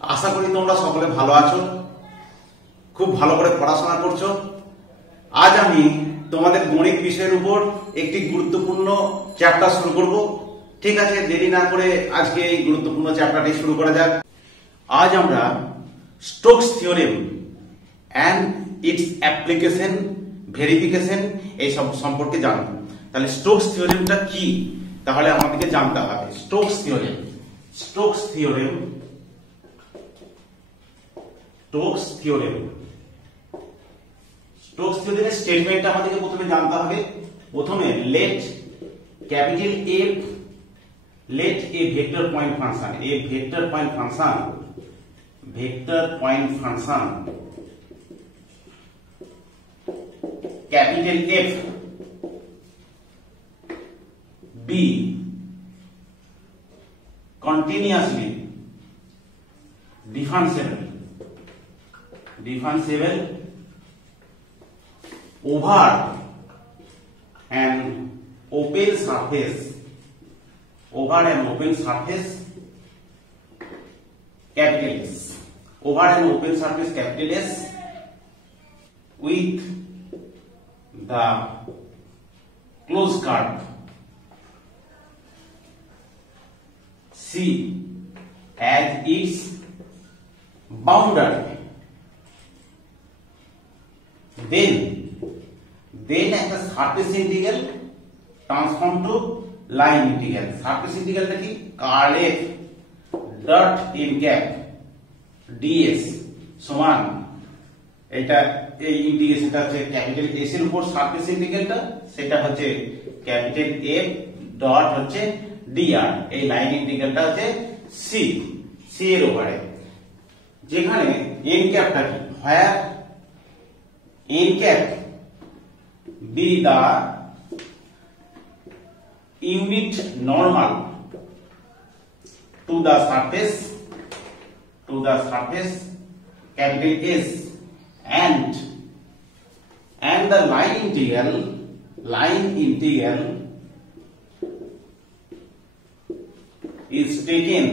আশা করি তোমরা সকলে ভালো আছো, খুব ভালো করে পড়াশোনা করছো। আজ আমি তোমাদের গণিত বিষয়ের উপর একটি গুরুত্বপূর্ণ চ্যাপ্টার শুরু করব। ঠিক আছে, দেরি না করে আজকে এই গুরুত্বপূর্ণ চ্যাপ্টারটি শুরু করা যাক। আজ আমরা Stokes theorem and it's application, verification এই সব সম্পর্কে জানব। তাহলে স্টোকস থিওরেমটা কি, তাহলে আমাদেরকে জানতে হবে। স্টোকস থিওরেম স্টোকসের স্টেটমেন্টটা আমাদেরকে প্রথমে জানতে হবে। প্রথমে let capital F, let a vector point function, capital F be continuously differentiable over an open surface, capital S, with the closed curve C as its boundary, then একটা surface integral transform to line integral. Surface ইন্টিগ্রালটা কি? Curl F dot N cap DS সমান, এটা এই ইন্টিগ্রেশনটা হচ্ছে capital S এর উপর surface ইন্টিগ্রালটা, সেটা হচ্ছে ক্যাপিটাল এফ ডট হচ্ছে ডিআর, এই লাইন ইন্টিগ্রালটা হচ্ছে সি এর উপরে। যেখানে এন ক্যাপটা কি, where N cap be the unit normal to the surface capital S, and the line integral is taken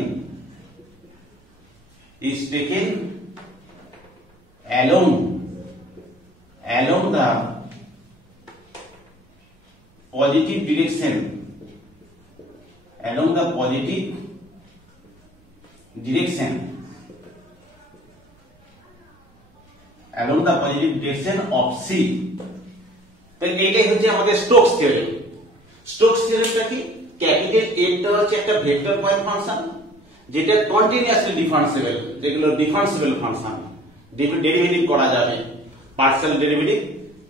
along the positive direction, of C। তো এইটাই হচ্ছে আমাদের স্টোকস থিওরেম। স্টোকস থিওরেমটা কি? ক্যাপিটাল এফটা হচ্ছে একটা ভেক্টর পয়েন্ট ফাংশন যেটা continuously differentiable, যেগুলো ডিফারেন্সিয়েবল ফাংশন, ডেরিভেটিভ করা যাবে, পার্শিয়াল ডেরিভেটিভ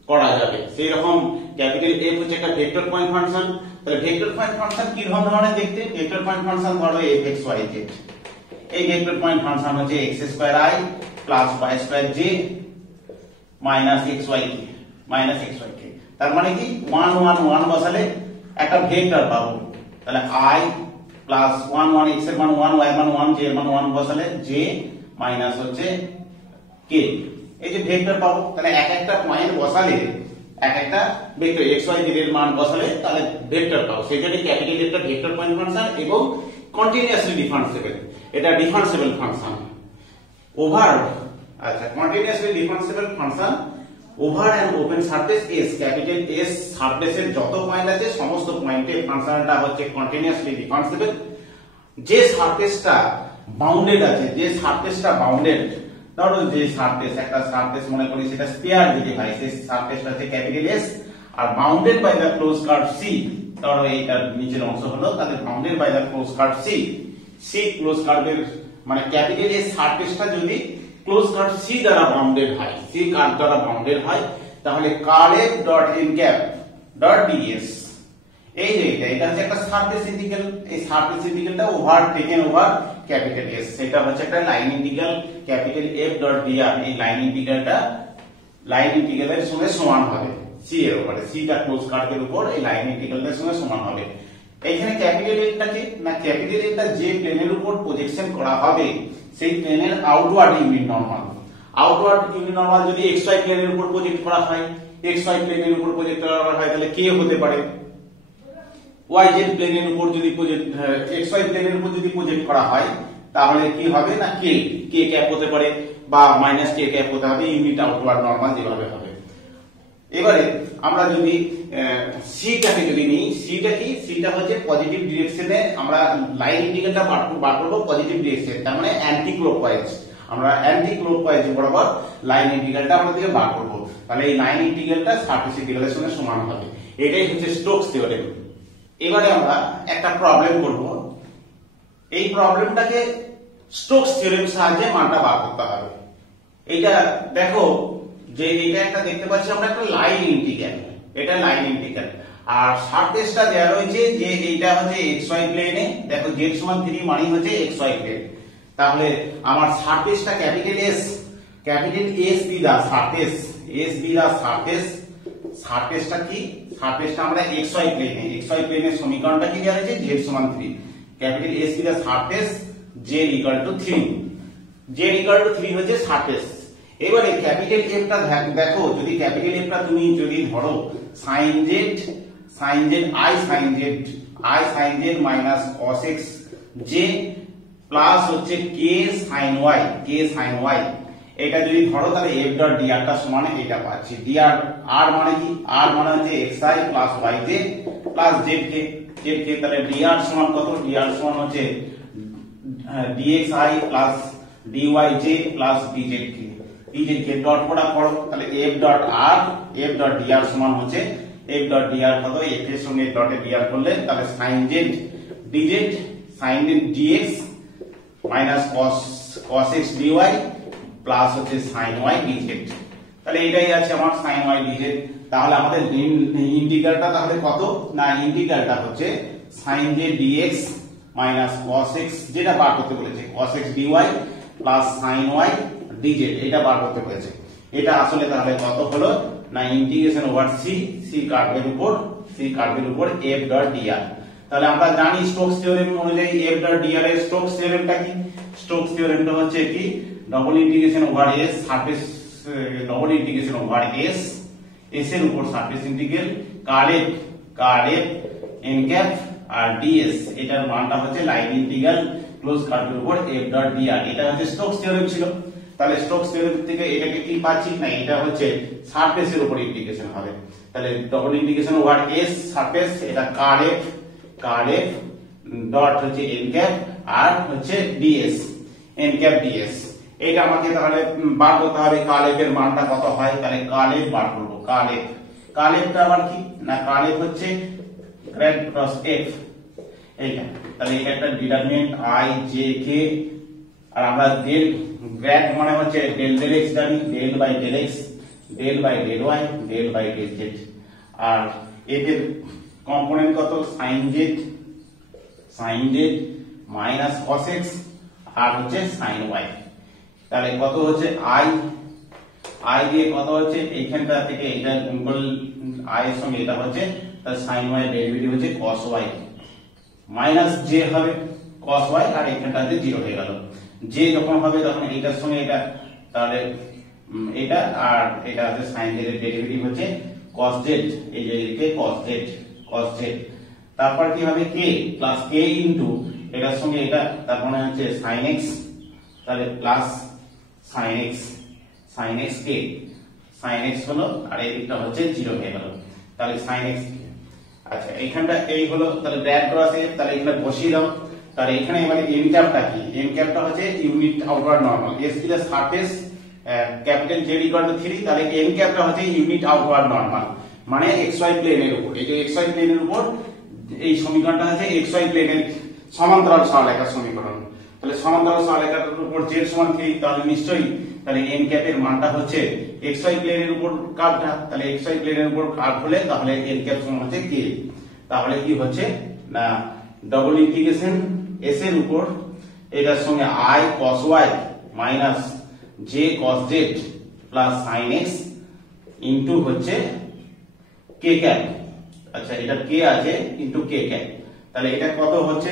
করা যাবে। সেই রকম ক্যাপিটাল এফ হচ্ছে একটা ভেক্টর পয়েন্ট ফাংশন। তাহলে ভেক্টর পয়েন্ট ফাংশন কি ধরনের দেখতে? ভেক্টর পয়েন্ট ফাংশন ধরো এফ এক্স ওয়াই জেড। এই ভেক্টর পয়েন্ট ফাংশন হচ্ছে X square I plus Y square J minus X Y K. তার মানে কি 1 1 1 বসালে একটা ভেক্টর পাবো। তাহলে আই প্লাস 1 1 এক্স এর মান 1, ওয়াই এর মান 1, জে এর মান 1 বসালে জে মাইনাস হচ্ছে কে, এই যে ভেক্টর পাবো। তাহলে এক একটা পয়েন্ট বসালে এক একটা ভেক্টর এক্স ওয়াই জেড এর মান বসালে তাহলে ভেক্টর পাবো। সেজন্য ক্যাপিটাল একটা ভেক্টর পয়েন্ট ফাংশন এবং কন্টিনিউয়াসলি ডিফারেন্সিয়েবল, এটা ডিফারেন্সিয়েবল ফাংশন ওভার, আচ্ছা continuously differentiable function over an open surface S. Capital S সারফেসের যত পয়েন্ট আছে সমস্ত পয়েন্টে ফাংশনটা হচ্ছে কন্টিনিউয়াসলি ডিফারেন্সিয়েবল। যে সারফেসটা বাউন্ডেড আছে, ধরো যে সারফেস, একটা সারফেস মনে করি সেটা স্ফিয়ার যদি হয়, সেই সারফেসটা হচ্ছে ক্যাপিটাল এস আর bounded by the close curve C. ধরো এইটার নিচের অংশ হলো, তাহলে bounded by the close curve C close কার্ভের মানে ক্যাপিটাল এস সারফেসটা যদি ক্লোজ কার্ভ সি দ্বারা বাউন্ডেড হয়, সি কার্ভ দ্বারা বাউন্ডেড হয়, তাহলে curl F dot N cap dot DS, এই যে এটা হচ্ছে একটা সারফেস ইন্টিগ্রাল। এই সারফেস ইন্টিগ্রালটা টেকেন ওভার ক্যাপিটাল এস, সেটা হচ্ছে একটা line integral capital F dot d r. এই লাইন ইন্টিগ্রালের সঙ্গে সমান হবে সি এর উপরে, সিটা ক্লোজ কার্ভের উপর এই লাইন ইন্টিগ্রালের সঙ্গে সমান হবে। এইখানে ক্যাপিটাল এফটা কি না, ক্যাপিটাল এফটা যে প্লেনের উপর প্রজেকশন করা হবে সেই প্লেনের আউটওয়ার্ড ইউনিট নরমাল যদি এক্স ওয়াই প্লেনের উপর প্রজেক্ট করা হয়, তাহলে কে হতে পারে? ওয়াই জেড প্লেনের উপর যদি এক্স ওয়াই প্লেনের উপর যদি প্রজেক্ট করা হয় তাহলে কি হবে না কে কে ক্যাপ হতে পারে বা মাইনাস কে ক্যাপ হতে হবে, ইউনিট আউটওয়ার্ড নরমাল যেভাবে হবে। এবারে আমরা যদি সিটাকে যদি নিই, সিটা কি, সিটা হচ্ছে পজিটিভ ডিরেকশনে আমরা লাইন ইন্টিগ্রালটা বার করব পজিটিভ ডিরেকশন, তার মানে অ্যান্টি ক্লকওয়াইজ, আমরা অ্যান্টি ক্লকওয়াইজ বরাবর লাইন ইন্টিগ্রালটা আমরা দিকে বার করব। তাহলে এই লাইন ইন্টিগ্রালটা সারফেস ইন্টিগ্রালের সঙ্গে সমান হবে। এটাই হচ্ছে স্টোকস থিওরেম। এবারে আমরা একটা প্রবলেম করব, এই প্রবলেমটাকে স্টোকস থিওরেম সাহায্যে মানটা বার করতে হবে। এইটা দেখো যে এটা একটা দেখতে পাচ্ছি আমরা একটা লাইন ইন্টিগ্রাল, এটা লাইন ইন্টিগ্রাল, আর সারফেসটা দেওয়া রয়েছে যে এইটা হচ্ছে xy প্লেনে, দেখো z সমান 3 মানে হচ্ছে xy প্লেন। তাহলে আমার সারফেসটা capital S be the surface, S be the surface, সারফেসটা কি, সারফেসটা আমরা xy প্লেনের সমীকরণটা কি দেওয়া রয়েছে, z সমান 3, capital S be the surface, z equal to 3, z equal to 3 হচ্ছে সারফেস। এবারে ক্যাপিটাল এফটা দেখো, যদি ক্যাপিটাল এফটা তুমি যদি ধরো sin z i sin z minus cos x j plus হচ্ছে k sin y, এটা যদি ধরো তাহলে f ডট dr টা সমান এটা পাচ্ছি, dr r মানে কি, r মানে হচ্ছে xi plus yj plus zk, তাহলে dr সমান কত, dr সমান হচ্ছে dxi plus dyj plus dzk, কে ডট প্রোডাক্ট করো, তাহলে f dot r f dot dr সমান হচ্ছে f ডট dr কত, f এর সঙ্গে ডটে dr করলে তাহলে sin z dz sin z dx minus cos x dy plus হচ্ছে sin y dz, তাহলে এটাই আছে আমার sin y dz। তাহলে আমাদের ইন্টিগ্রালটা তাহলে কত না, ইন্টিগ্রালটা হচ্ছে sin z dx minus cos x, যেটা বার করতে বলেছে cos x dy plus sin y dz, এটা বার করতে বলেছে। এটা আসলে তাহলে কত হলো না, ইন্টিগ্রেশন ওভার সি কার্ভের উপর f ডট dr। তাহলে আমরা জানি স্টোকস থিওরেম অনুযায়ী f ডট dr এর স্টোকস থিওরেমটা কি, স্টোকস থিওরেমটা হচ্ছে কি, double integration over s surface, double integration over s এর উপর surface integral curl f n cap আর ds, এটার মানটা হচ্ছে লাইন ইন্টিগ্রাল ক্লোজ কার্ভের উপর f ডট dr, এটা হচ্ছে স্টোকস থিওরেম ছিল। তাহলে স্টোকস থিওরেম থেকে এটাকে কি পাচ্ছি না, এটা হচ্ছে সারফেসের উপর ইন্টিগ্রেশন হবে, তাহলে double integration over s surface, এটা কার্ল f ডট হচ্ছে n ক্যাপ আর হচ্ছে ds n ক্যাপ ds, এটা আমাকে তাহলে বার করতে হবে কার্ল f এর মানটা কত হয়, তাহলে কার্ল f বার করব, কার্ল f টা আবার কি না, কার্ল f হচ্ছে গ্রেড ক্রস f, এইটা, তাহলে এটা একটা ডিটারমিনেন্ট i j k, আর আমরা ডেল গ্রেড মানে হচ্ছে ডেল ডেল x জানি, del by del x, del by del y, del by del z, আর এর কম্পোনেন্ট কত sin z minus cos x আর হচ্ছে sin y, তাহলে কত হচ্ছে i দিয়ে কত হচ্ছে এইখানটা থেকে এটা গুণ করলে i এর সঙ্গে এটা হচ্ছে, তাহলে sin y ডেরিভেটিভ হচ্ছে cos y মাইনাস j হবে cos y, আর এখানটাতে 0 হয়ে গেল, j যখন হবে তখন এটার সঙ্গে এটা, তাহলে এটা আর এটা হচ্ছে sin z এর ডেরিভেটিভ হচ্ছে cos z, এই যে একে cos z, তারপর কি হবে k প্লাস k ইনটু এটার সঙ্গে এটা, তারপর হচ্ছে sin x, তাহলে plus sin x k, sin x হলো আর এই দিকটা হচ্ছে 0 হয়ে গেল, তাহলে sin x, আচ্ছা এইখানটা এই হলো, তাহলে গ্রেড ক্রস f, তাহলে এখানে বসিয়ে দাও। তাহলে এখানে এবারে n ক্যাপটা কি, n ক্যাপটা হচ্ছে ইউনিট আউটওয়ার্ড নরমাল, s কি the surface capital z equal to 3, তাহলে n ক্যাপটা হচ্ছে ইউনিট আউটওয়ার্ড নরমাল মানে xy প্লেনের উপর, এই যে xy প্লেনের উপর এই সমীকরণটা হচ্ছে xy প্লেনের সমান্তরাল সরলরেখার সমীকরণ, তাহলে সমান্তরাল সরলরেখার উপর z সমান 3, তাহলে নিশ্চয়ই তাহলে n ক্যাপের মানটা হচ্ছে xy প্লেনের উপর কার্ভটা, তাহলে xy প্লেনের উপর কার্ভ হলে তাহলে n ক্যাপ সমান হচ্ছে k, তাহলে কি হচ্ছে না ডবল ইন্টিগ্রেশন s এর উপর এটার সঙ্গে i cos y minus j cos z plus sin x into হচ্ছে k ক্যাপ, আচ্ছা এটা k আছে ইনটু k ক্যাপ, তাহলে এটা কত হচ্ছে,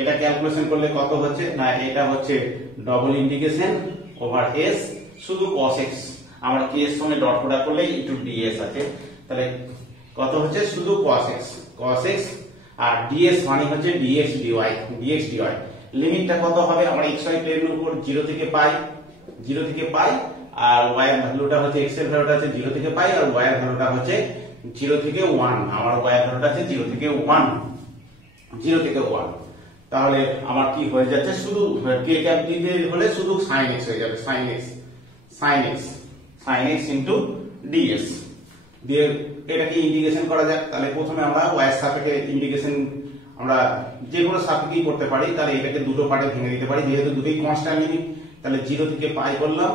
এটা ক্যালকুলেশন করলে কত হচ্ছে না, এটা হচ্ছে ডবল ইন্টিগ্রেশন ওভার s শুধু cos x, আমরা k এর সঙ্গে ডট প্রোডাক্ট করলে ইনটু ds আছে, তাহলে কত হচ্ছে শুধু cos x আর ds মানে হচ্ছে dx dy, লিমিটটা কত হবে আমার xy প্লেনের উপর 0 থেকে পাই আর y এর ভ্যালুটা হচ্ছে x এর ভ্যালুটা হচ্ছে 0 থেকে পাই আর y এর ভ্যালুটা হচ্ছে 0 থেকে 1 আমার y এর ভ্যালুটা আছে 0 থেকে 1 তাহলে আমার কি হয়ে যাচ্ছে শুধু k ক্যাপ দিতে হলে শুধু sin x হয়ে যাবে sin x into ds দিয়ে এটাকে ইন্টিগ্রেশন করা যাক তাহলে প্রথমে আমরা y এর সাপেক্ষে ইন্টিগ্রেশন আমরা যে কোনো সাপেক্ষেই করতে পারি তাহলে এটাকে দুটো পার্টে ভেঙে দিতে পারি যেহেতু দুটোই কনস্ট্যান্ট লিমিট তাহলে 0 থেকে পাই করলাম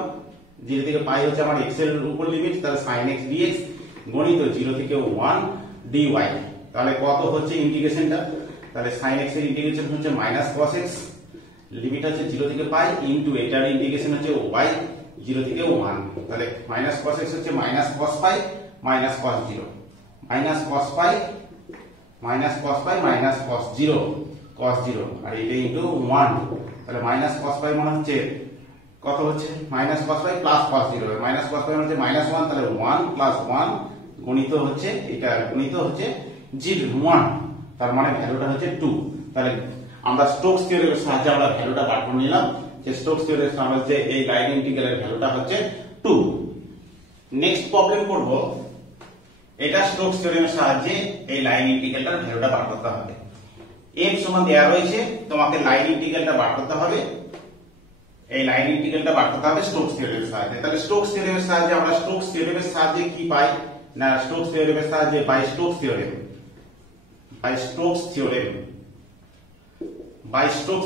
0 থেকে পাই হচ্ছে আমার x এর উপর লিমিট তাহলে sin x dx গণিত 0 থেকে 1 dy তাহলে কত হচ্ছে ইন্টিগ্রেশনটা তাহলে sin x এর ইন্টিগ্রেশন হচ্ছে cos x লিমিট আছে 0 থেকে পাই ইনটু এটার ইন্টিগ্রেশন হচ্ছে y 0 থেকে 1 তাহলে cos x হচ্ছে cos pi cos 0 cos pi cos 0 আর এটা ইনটু 1 তাহলে cos pi মানে হচ্ছে কত হচ্ছে cos pi plus cos 0 cos pi মানে হচ্ছে -1 তাহলে 1 প্লাস 1 গণিত হচ্ছে এটা গণিত হচ্ছে 1 তার মানে ভ্যালুটা হচ্ছে 2 তাহলে আমরা স্টোকস থিওরেমের সাহায্যে আমরা ভ্যালুটা বার করে নিলাম যে স্টোকস থিওরেমের সাহায্যে এই লাইন ইন্টিগ্রালের ভ্যালুটা হচ্ছে 2 নেক্সট প্রবলেম করব এটা স্টোকস থিওরেমের সাহায্যে এই লাইন ইন্টিগ্রালটার ভ্যালুটা বার করতে হবে f সমান দেয়া রয়েছে তোমাকে লাইন ইন্টিগ্রালটা বার করতে হবে এই লাইন ইন্টিগ্রালটা বার করতে হবে স্টোকস থিওরেমের সাহায্যে তাহলে স্টোকস থিওরেমের সাহায্যে আমরা স্টোকস থিওরেমের সাহায্যে কি পাই না স্টোকস থিওরেমের সাহায্যে বাই স্টোকস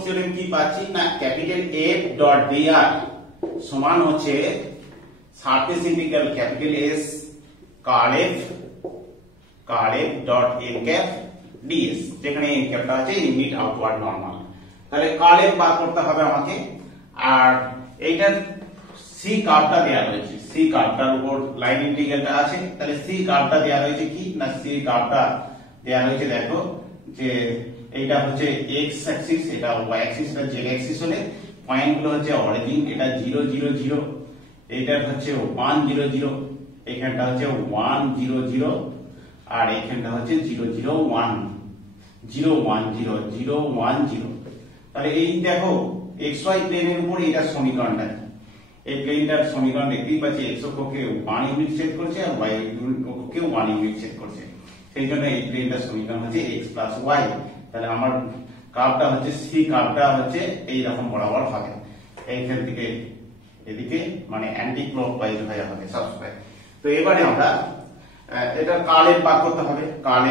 থিওরেম কি পাচ্ছি না ক্যাপিটাল F ডট dr সমান হচ্ছে surface integral capital S curl F dot n cap ds যেখানে n ক্যাপটা হচ্ছে ইউনিট আউটওয়ার্ড নরমাল তাহলে কার্ল F বার করতে হবে আমাকে আর এইটা সি কার্ভটা দেয়া রয়েছে সি কার্ভটার উপর লাইন ইন্টিগ্রালটা আছে তাহলে সি কার্ভটা দেয়া রয়েছে কি না সি কার্ভটা দেয়া রয়েছে দেখো যে এইটা হচ্ছে x অ্যাক্সিস এটা y অ্যাক্সিস এটা z অ্যাক্সিস হলে পয়েন্টগুলো হচ্ছে অরিজিন এটা 0 0 0 এইটা হচ্ছে 1 0 0 এখানটা হচ্ছে 1 0 0 আর এখানটা হচ্ছে 0 0 1 0 1 0 0 1 0 তাহলে এই দেখো xy প্লেনের উপর এটা সমীকরণটা এই প্লেনটার সমীকরণ দেখতেই পাচ্ছি x অক্ষকে 1 ইউনিট সেট করছে আর y অক্ষকে 1 ইউনিট সেট করছে সেই জন্য এই প্লেনটার সমীকরণ হচ্ছে x y তাহলে আমার কার্ভটা হচ্ছে সি কার্ভটা হচ্ছে এই রকম বরাবর হবে এইখান থেকে এদিকে মানে অ্যান্টি ক্লকওয়াইজ হয়ে হবে সবসময় তো এবারে আমরা এটা কার্ল F বার করতে হবে কার্ল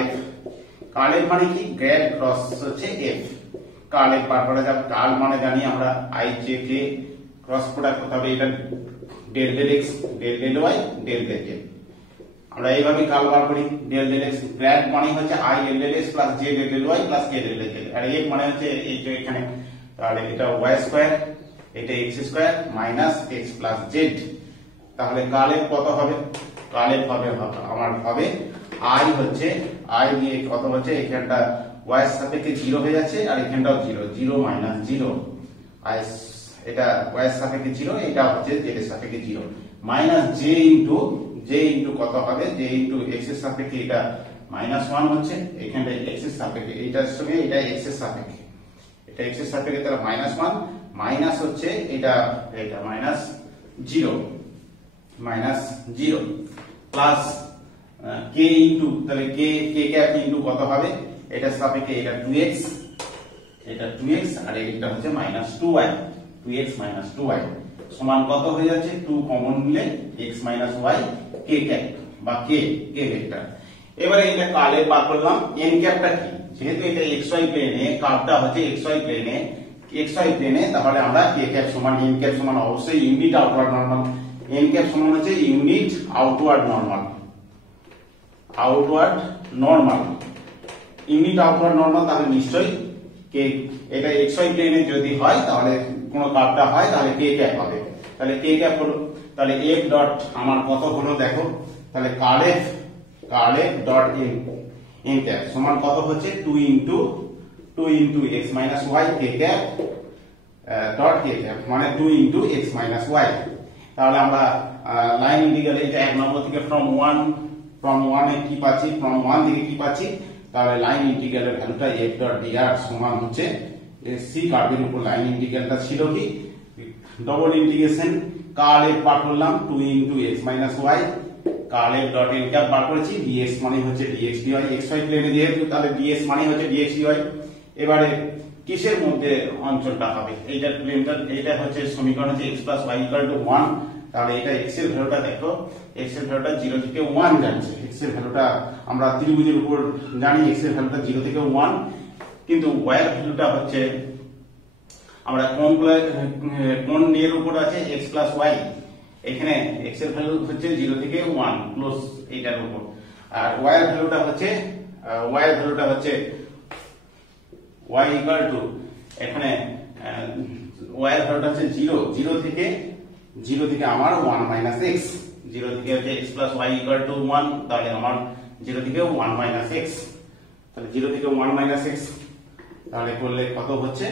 F মানে কি গ্রেড ক্রস হচ্ছে f কার্ল F বার করা যাবে কার্ল মানে জানি আমরা i j k cross product করতে হবে এটা del del x del del y del del z আমরা এইভাবে কার্ল বার করি ডেল ডেল x গ্রেড মানে হচ্ছে i del del x plus j del del y plus k del del z আর f মানে হচ্ছে এই যে এখানে তাহলে এটা y স্কয়ার এটা x square minus x plus z তাহলে কার্ল F কত হবে কার্ল F হবে আমার হবে i হচ্ছে i দিয়ে কত হচ্ছে এখানটা y এর সাপেক্ষে 0 হয়ে যাচ্ছে আর এখানটাও 0 0 মাইনাস 0 i এটা y এর সাপেক্ষে 0 এটা হচ্ছে z এর সাপেক্ষে 0 মাইনাস j ইনটু কত হবে j ইনটু x এর সাপেক্ষে এটা -1 হচ্ছে এখানটা x এর সাপেক্ষে এইটার সঙ্গে এটা x এর সাপেক্ষে এটা x এর সাপেক্ষে তাহলে -1 মাইনাস হচ্ছে এটা -0 প্লাস k ইনটু তাহলে k ক্যাপ ইনটু কত হবে এটা সাপেক্ষে এটা 2x আর এইটা হচ্ছে -2y 2x 2y সমান কত হয়ে যাচ্ছে 2 কমন নিলে x y k ক্যাপ বা k ভেক্টর এবারে এটা কার্ল F বার করলাম n ক্যাপটা কি যেহেতু এটা xy প্লেনে কার্ভটা হচ্ছে xy প্লেনে তাহলে আমরা k ক্যাপ সমান n ক্যাপ সমান অবশ্যই unit outward normal n cap সমান হচ্ছে unit outward normal unit outward normal তাহলে নিশ্চয়ই k এটা xy প্লেনে যদি হয় তাহলে কোন কার্ভটা হয় তাহলে k ক্যাপ হবে তাহলে k ক্যাপ হলো তাহলে f ডট আমার কত হলো দেখো তাহলে curl F dot n cap সমান কত হচ্ছে 2 into x y k cap dot k cap মানে 2 ইনটু x y তাহলে আমরা লাইন ইন্টিগ্রাল এটা 1 নম্বর থেকে ফ্রম 1 এ কি পাচ্ছি ফ্রম 1 থেকে কি পাচ্ছি তাহলে লাইন ইন্টিগ্রালের ভ্যালুটা f ডট dr সমান হচ্ছে সি কার্ভের উপর লাইন ইন্টিগ্রালটা ছিল কি ডবল ইন্টিগ্রেশন কার্ল এফ বার করলাম 2 into x minus y curl F dot N cap বার করেছি dx মানে হচ্ছে dx dy xy প্লেনে যেহেতু তাহলে dx মানে হচ্ছে dx dy। এবারে কিসের মধ্যে অঞ্চলটা হবে এইটার প্লেনটা এইটা হচ্ছে সমীকরণ হচ্ছে x plus y equal two 1। তাহলে এটা x এর ভ্যালুটা দেখো x এর ভ্যালুটা 0 থেকে 1 যাচ্ছে। x এর ভ্যালুটা আমরা ত্রিভুজের উপর জানি x এর ভ্যালুটা 0 থেকে 1, কিন্তু y এর ভ্যালুটা হচ্ছে আমরা কোণ এর উপর আছে x প্লাস y, এখানে x এর ভ্যালু হচ্ছে 0 থেকে 1 ক্লোজ এইটার উপর, আর y এর ভ্যালুটা হচ্ছে y ইকুয়াল টু এখানে y এর ভ্যালুটা হচ্ছে 0 থেকে আমার 1 মাইনাস x, 0 থেকে হচ্ছে x plus y equal two 1, তাহলে আমার 0 থেকে 1 মাইনাস x, তাহলে 0 থেকে 1 মাইনাস x তাহলে করলে কত হচ্ছে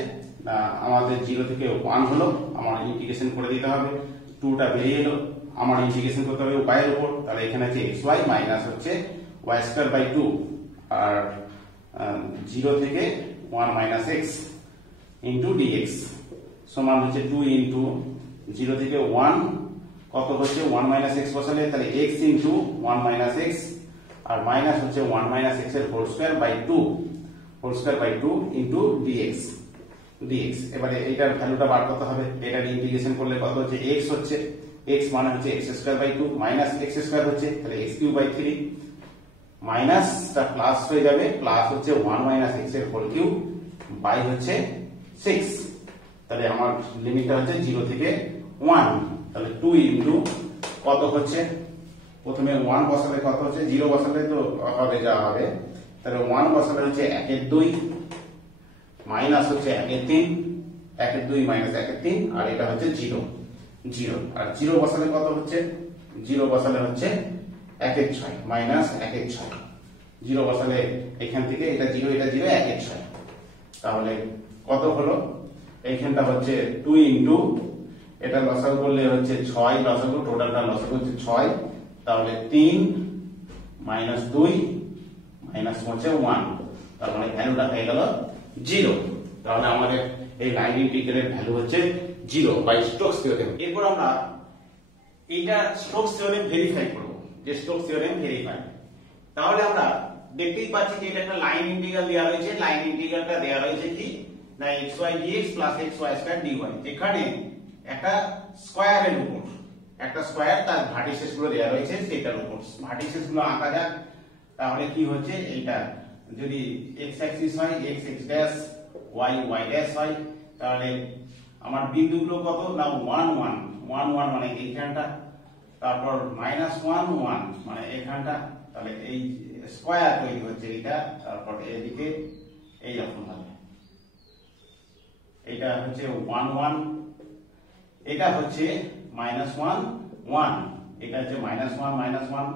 আমাদের 0 থেকে 1 হলো, আমার ইন্টিগ্রেশন করে দিতে হবে, 2টা বেরিয়ে এলো, আমার ইন্টিগ্রেশন করতে হবে y এর উপর, তাহলে এখানে আছে xy মাইনাস হচ্ছে y স্কয়ার বাই 2 আর 0 থেকে 1 মাইনাস x ইনটু dx সমান হচ্ছে 2 ইনটু 0 থেকে 1 কত হচ্ছে 1 মাইনাস x বসালে তাহলে x ইনটু 1 মাইনাস x আর মাইনাস হচ্ছে 1 মাইনাস x এর whole square by 2 into dx। এবারে এইটার ভ্যালুটা বার করতে হবে, এটার ইন্টিগ্রেশন করলে কত হচ্ছে x হচ্ছে x মানে হচ্ছে x square by 2 minus x square হচ্ছে তাহলে x কিউব বাই 3 মাইনাসটা প্লাস হয়ে যাবে, প্লাস হচ্ছে 1 মাইনাস x এর হোল কিউব বাই হচ্ছে 6, তাহলে আমার লিমিটটা হচ্ছে 0 থেকে 1, তাহলে 2 ইনটু কত হচ্ছে প্রথমে 1 বসালে কত হচ্ছে 0 বসালে তো হবে যা হবে, তাহলে 1 বসালে হচ্ছে 1 এর 2 মাইনাস হচ্ছে 1 এর 3, 1 এর 2 মাইনাস 1 এর 3 আর এটা হচ্ছে 0 আর 0 বসালে কত হচ্ছে 0 বসালে হচ্ছে 1 এর 6 মাইনাস 1 এর 6, 0 বসালে এখান থেকে এটা 0 এটা 0 1 এর 6, তাহলে কত হলো এইখানটা হচ্ছে 2 ইনটু এটা লসাগু করলে হচ্ছে 6 লসাগু, টোটালটা লসাগু হচ্ছে 6, তাহলে 3 মাইনাস 2 মাইনাস হচ্ছে 1, তার মানে ভ্যালুটা হয়ে গেল 0। তাহলে আমাদের এই লাইন ইন্টিগ্রালের ভ্যালু হচ্ছে 0 বাই স্টোকস থিওরেম। এরপর আমরা এইটা স্টোকস থিওরেম ভেরিফাই করব, যে স্টোকস থিওরেম ভেরিফাই, তাহলে আমরা দেখতেই পাচ্ছি যে এটা একটা লাইন ইন্টিগ্রাল দেওয়া রয়েছে, লাইন ইন্টিগ্রালটা দেওয়া রয়েছে কি না xy dx plus xy square dy, যেখানে একটা স্কয়ারের উপর একটা স্কয়ার তার ভার্টিসেস গুলো দেওয়া রয়েছে সেটার উপর ভার্টিসেস গুলো আঁকা যাক। তাহলে কি হচ্ছে এইটা যদি x অ্যাক্সিস হয় x x dash y y dash হয়, তাহলে আমার বিন্দুগুলো কত না 1 1 মানে এইখানটা, তারপর -1 1 মানে এইখানটা, তাহলে এই স্কয়ার তৈরি হচ্ছে এটা, তারপর এদিকে এই রকম হবে, এটা হচ্ছে 1 1, এটা হচ্ছে -1 1, এটা হচ্ছে -1 1,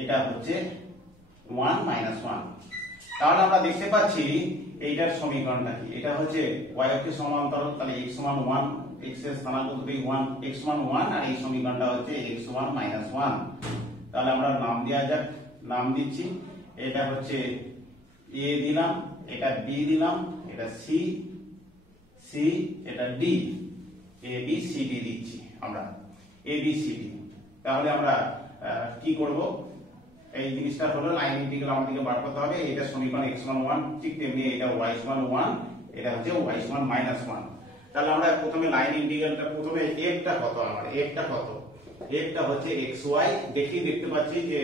এটা হচ্ছে 1 1, তাহলে আমরা দেখতে পাচ্ছি এইটার সমীকরণটা কি, এটা হচ্ছে y অক্ষের সমান্তরাল, তাহলে x সমান 1, x এর স্থানাঙ্ক দুটোই 1, x সমান 1 আর এই সমীকরণটা হচ্ছে x সমান -1। তাহলে আমরা নাম দেওয়া যাক, নাম দিচ্ছি, এটা হচ্ছে a দিলাম, এটা b দিলাম, এটা c এটা d, a b c d দিচ্ছি আমরা a b c d। তাহলে আমরা কি করব, এই জিনিসটা হলো লাইন ইন্টিগ্রাল আমাদেরকে বার করতে হবে, এটা সমীকরণ x সমান 1, ঠিক তেমনি এটা y সমান 1, এটা হচ্ছে y সমান -1। তাহলে আমরা প্রথমে লাইন ইন্টিগ্রালটা প্রথমে f টা কত, আমার f টা হচ্ছে xy, দেখতে পাচ্ছি যে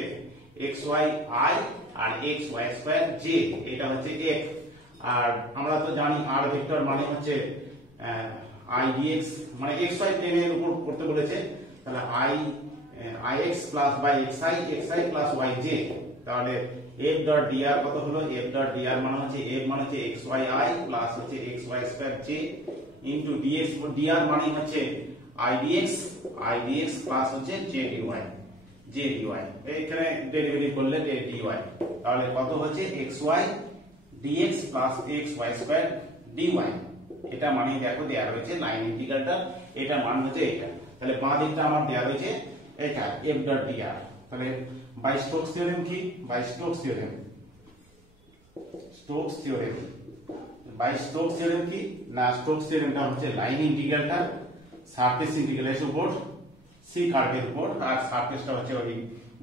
xy i আর xy স্কয়ার j, এটা হচ্ছে f, আর আমরা তো জানি r ভেক্টর মানে হচ্ছে i dx, মানে xy প্লেনের উপর করতে বলেছে, তাহলে ix plus by xi plus yj, তাহলে f ডট dr কত হলো, f ডট dr মানে হচ্ছে f মানে হচ্ছে xy i প্লাস হচ্ছে xy square j into dx, dr মানে হচ্ছে i dx প্লাস হচ্ছে j dy, এখানে ডেরিভেটিভ করলে dy, তাহলে কত হচ্ছে xy dx plus xy square dy, এটা মানে দেখো দেয়া রয়েছে লাইন ইন্টিগ্রালটা, এটা মান হচ্ছে এটা, তাহলে বাঁ দিকটা আমার দেয়া রয়েছে এটা f ডট dr, তাহলে বাই স্টোকস থিওরেম কি, by Stokes theorem by Stokes theorem কি না, স্টোকস থিওরেমটা হচ্ছে লাইন ইন্টিগ্রালটা সারফেস ইন্টিগ্রালের উপর সি কার্ভের উপর, আর সারফেসটা হচ্ছে ওই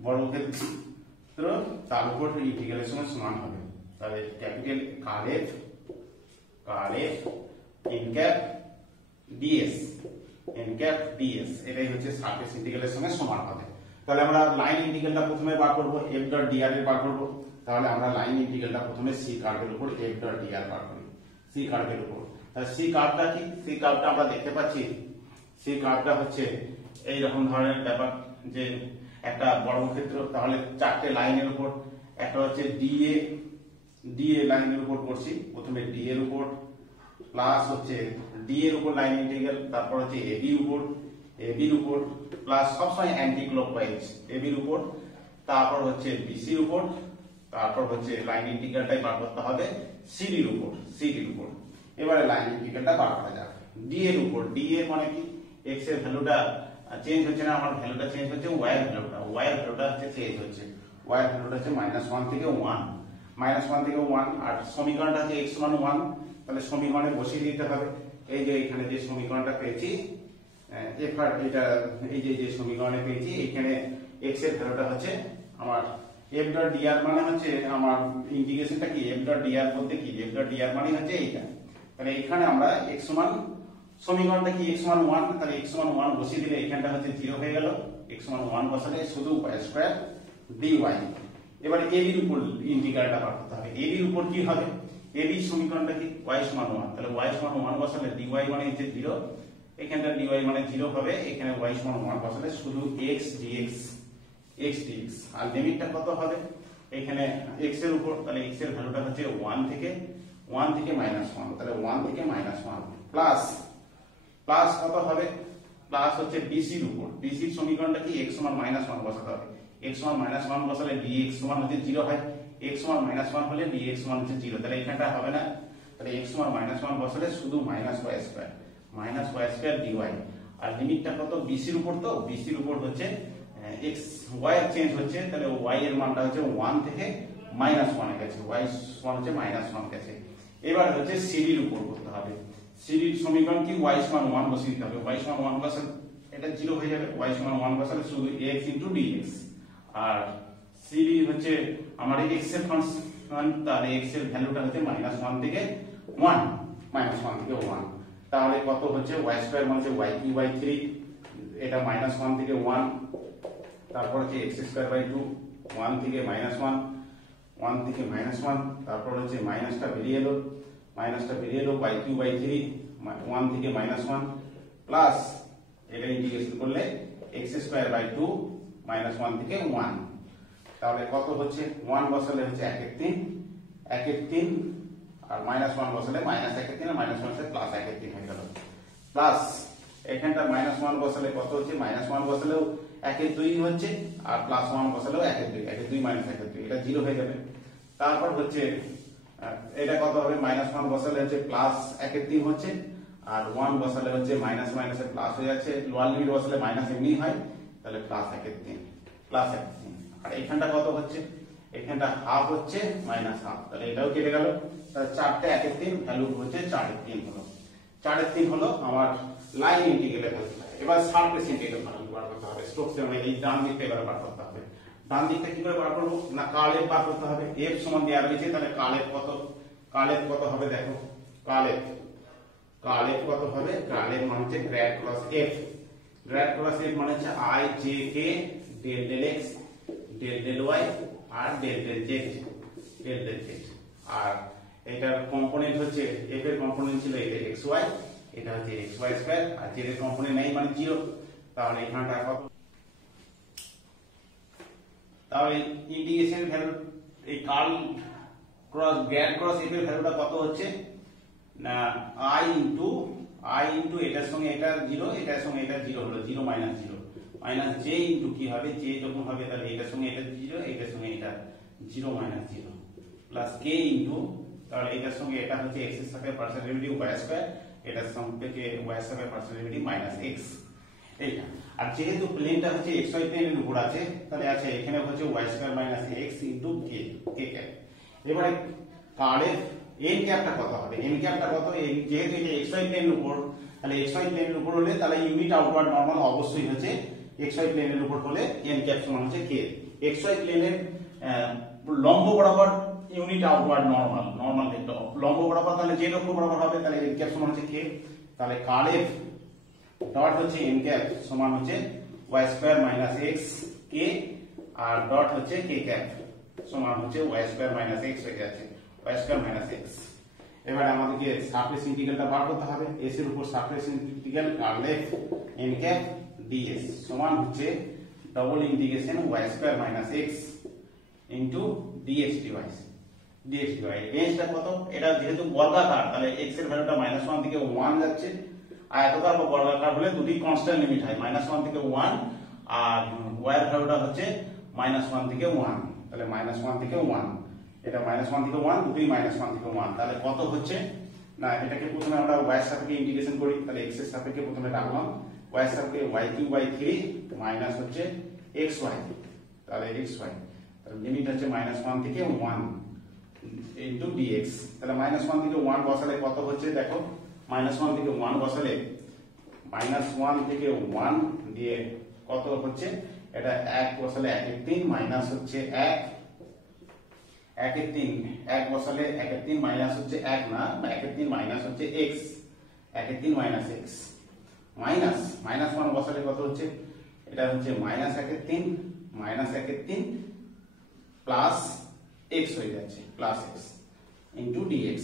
বর্গক্ষেত্র তার উপর ইন্টিগ্রালের সঙ্গে সমান হবে। তাহলে ক্যাপিটাল কার এফ এন ক্যাপ ডিএস এটাই হচ্ছে সারফেস ইন্টিগ্রালের সঙ্গে সমান হবে। তাহলে আমরা লাইন ইন্টিগ্রালটা প্রথমে বার করব, এফ ডট ডিআর এর বার করব। তাহলে আমরা লাইন ইন্টিগ্রালটা প্রথমে সি কার্ভের উপর এফ ডট ডিআর বার করি, সি কার্ভের উপর। তাহলে সি কার্ভটা কি, সি কার্ভটা আমরা দেখতে পাচ্ছি, সি কার্ভটা হচ্ছে এই রকম ধরনের ব্যাপার যে একটা বর্গক্ষেত্র, তাহলে চারটে লাইনের উপর, একটা হচ্ছে ডিএ লাইনের উপর করছি, প্রথমে ডি এর উপর প্লাস হচ্ছে ডি এর উপর লাইন ইন্টিগ্রাল, তারপর হচ্ছে এবির উপর প্লাস সবসময় অ্যান্টি ক্লকওয়াইজ এবির উপর, তারপর হচ্ছে বিসির উপর, তারপর হচ্ছে লাইন ইন্টিগ্রালটাই বার করতে হবে সিডির উপর। এবারে লাইন ইন্টিগ্রালটা বার করা যাক ডি এর উপর। ডি এর মানে কি, এক্স এর ভ্যালুটা চেঞ্জ হচ্ছে না, আমার ভ্যালুটা চেঞ্জ হচ্ছে, ওয়াই এর ভ্যালুটা হচ্ছে চেঞ্জ হচ্ছে, ওয়াই এর ভ্যালুটা হচ্ছে -1 থেকে 1, আর সমীকরণটা হচ্ছে x সমান 1। তাহলে সমীকরণে বসিয়ে দিতে হবে। এই যে এখানে যে সমীকরণটা পেয়েছি, এটা এই যে সমীকরণে পেয়েছি, এখানে x এর ভ্যালুটা হচ্ছে আমার f ডট dr মানে হচ্ছে আমার ইন্টিগ্রেশনটা কি, f ডট dr বলতে কি, f ডট dr মানে হচ্ছে এইটা। তাহলে এখানে আমরা x সমান, সমীকরণটা কি x সমান 1, তাহলে x সমান 1 বসিয়ে দিলে এখানটা হচ্ছে 0 হয়ে গেল, x সমান 1 বসালে শুধু y স্কয়ার dy। এবারে ab এর উপর ইন্টিগ্রালটা বার করতে হবে। ab এর উপর কি হবে, ab সমীকরণটা কি y সমান 1, তাহলে y সমান 1 বসালে dy মানে হচ্ছে 0, এখানটা dy মানে 0 হবে, এখানে y সমান 1 বসালে শুধু x dx, আর লিমিটটা কত হবে, এখানে x এর উপর, তাহলে x এর ভ্যালুটা হচ্ছে 1 থেকে -1, তাহলে 1 থেকে -1 প্লাস কত হবে, প্লাস হচ্ছে bc এর উপর। bc এর সমীকরণটা কি, x সমান -1 বসাতে হবে, x সমান -1 বসালে dx সমান হচ্ছে 0 হয়, x সমান -1 হলে dx সমান হচ্ছে 0, তাহলে এখানটা হবে না, তাহলে x সমান -1 বসালে শুধু -y স্কয়ার dy, আর লিমিটটা কত bc এর উপর, তো bc এর উপর হচ্ছে x y এর চেঞ্জ হচ্ছে, তাহলে y এর মানটা হচ্ছে 1 থেকে -1 এর কাছে, y সমান হচ্ছে -1 কাছে। এবার হচ্ছে cd এর উপর করতে হবে। cd এর সমীকরণ কি, y সমান 1 বসিয়ে দিতে হবে, y সমান 1 বসালে এটা 0 হয়ে যাবে, y সমান 1 বসালে শুধু x dx, আর cd হচ্ছে আমার x এর ফাংশন, তাহলে x এর ভ্যালুটা হচ্ছে -1 থেকে 1, তাহলে কত হচ্ছে y স্কয়ার মানে হচ্ছে y3, এটা -1 থেকে 1, তারপর হচ্ছে x স্কয়ার বাই 2, 1 থেকে -1 থেকে -1, তারপর হচ্ছে মাইনাসটা বেরিয়ে এলো y3 1 থেকে -1 প্লাস এটা ইন্টিগ্রেশন করলে x স্কয়ার বাই 2 -1 থেকে 1, তাহলে কত হচ্ছে 1 বসালে হচ্ছে 1 এর 3, আর -1 বসালে -1 এর 3, আর -1 বসালে +1 এর 3 হয়ে গেল, প্লাস এখানটা -1 বসালে কত হচ্ছে, -1 বসালেও 1 এর 2 হচ্ছে, আর +1 বসালেও 1 এর 2, 1 এর 2 -1 এর 2, এটা 0 হয়ে যাবে। তারপর হচ্ছে এটা কত হবে, -1 বসালে হচ্ছে +1 এর 3 হচ্ছে, আর 1 বসালে হচ্ছে মাইনাস মাইনাসে প্লাস হয়ে যাচ্ছে, লোয়ার লিমিট বসালে মাইনাস এমনি হয়, তাহলে +1 এর 3, আর এখানটা কত হচ্ছে, এখানটা হাফ হচ্ছে -1/2, তাহলে এটাও কেটে গেল, তাহলে 4টে 1 এর 3 ভ্যালু হচ্ছে 4 এর 3 হলো, 4 এর 3 হলো আমার লাইন ইন্টিগ্রালের ভ্যালু। এবার সারফেস ইন্টিগ্রাল ভ্যালু বার করতে হবে, স্টোকস থিওরেমে এই ডান দিকটা এবার বার করতে হবে। ডান দিকটা কিভাবে বার করব না, কার্ল এফ বার করতে হবে, এফ সমান দেওয়া রয়েছে, তাহলে কার্ল এফ কত হবে, দেখো কার্ল এফ কত হবে, কার্ল এফ মানে হচ্ছে গ্রেড ক্রস এফ মানে হচ্ছে i j k del x del y R del z, আর এটার কম্পোনেন্ট হচ্ছে f এর কম্পোনেন্ট ছিল এটা xy, এটা হচ্ছে xy স্কয়ার, আর z এর কম্পোনেন্ট নাই মানে 0, তাহলে এখানটা কত, তাহলে ইন্টিগ্রেশন ভ্যালু এই curl cross grad cross f এর ভ্যালুটা কত হচ্ছে না i ইনটু এটার সঙ্গে এটা 0, এটার সঙ্গে এটা 0 হলো, 0 মাইনাস j ইনটু কি হবে, j যখন হবে তাহলে এটার সঙ্গে এটা 0, এটার সঙ্গে এটা 0 প্লাস k ইনটু, তাহলে এটার সঙ্গে এটা হচ্ছে x এর সাথে পার্শিয়াল ডেরিভেটিভ y স্কয়ার, এটার সঙ্গে y এর সাথে পার্শিয়াল ডেরিভেটিভ -x, এইটা। আর যেহেতু প্লেনটা হচ্ছে xy প্লেনের উপর আছে, তাহলে আছে এখানে হচ্ছে y square -x into k cap. এবারে এন ক্যাপটা কত হবে, এন ক্যাপটা কত, যেহেতু এটা xy প্লেনের উপর, তাহলে xy প্লেনের উপর হলে তাহলে ইউনিট আউটওয়ার্ড নরমাল অবশ্যই হচ্ছে xy প্লেনের উপর হলে এন ক্যাপ সমান হচ্ছে k। xy প্লেনের লম্ব বরাবর ইউনিট আউটওয়ার্ড নরমাল ভেক্টর, লম্ব বরাবর তাহলে যে অক্ষ বরাবর হবে তাহলে এন ক্যাপ সমান হচ্ছে k। তাহলে কার্ল f ডট হচ্ছে এন ক্যাপ সমান হচ্ছে y square minus x k, আর ডট হচ্ছে k ক্যাপ সমান হচ্ছে y স্কয়ার মাইনাস x হয়ে যাচ্ছে y স্কয়ার মাইনাস x। এবারে আমাদেরকে সারফেস ইন্টিগ্রালটা বার করতে হবে। s এর উপর surface integral curl f n cap ds সমান হচ্ছে double integration y square minus x into dx dy। রেঞ্জটা কত, এটা যেহেতু বর্গাকার তাহলে x এর ভ্যালুটা -1 থেকে 1 যাচ্ছে, আয়তাকার বা বর্গাকার হলে দুটি কনস্ট্যান্ট লিমিট হয়, -1 থেকে 1, আর y এর ভ্যালুটা হচ্ছে -1 থেকে 1, তাহলে -1 থেকে 1, এটা -1 থেকে 1, দুটোই -1 থেকে 1, তাহলে কত হচ্ছে না, এটাকে প্রথমে আমরা y এর সাপেক্ষে ইন্টিগ্রেশন করি, তাহলে x এর সাপেক্ষে প্রথমে রাখলাম, y এর সাপেক্ষে y3 মাইনাস হচ্ছে xy, তাহলে xy, তাহলে লিমিট হচ্ছে -1 থেকে 1 ইনটু dx। তাহলে -1 থেকে 1 বসালে কত হচ্ছে দেখো, -1 থেকে 1 বসালে -1 থেকে 1 দিয়ে কত হচ্ছে, এটা 1 বসালে 1 এর 3 মাইনাস হচ্ছে 1 এর 3, 1 বসালে 1 এর 3 মাইনাস হচ্ছে 1 না, 1 এর 3 মাইনাস হচ্ছে x, 1 এর 3 মাইনাস x, মাইনাস -1 বসালে কত হচ্ছে, এটা হচ্ছে -1 এর 3 মাইনাস 1 এর 3 প্লাস x হয়ে যাচ্ছে, প্লাস x ইনটু dx।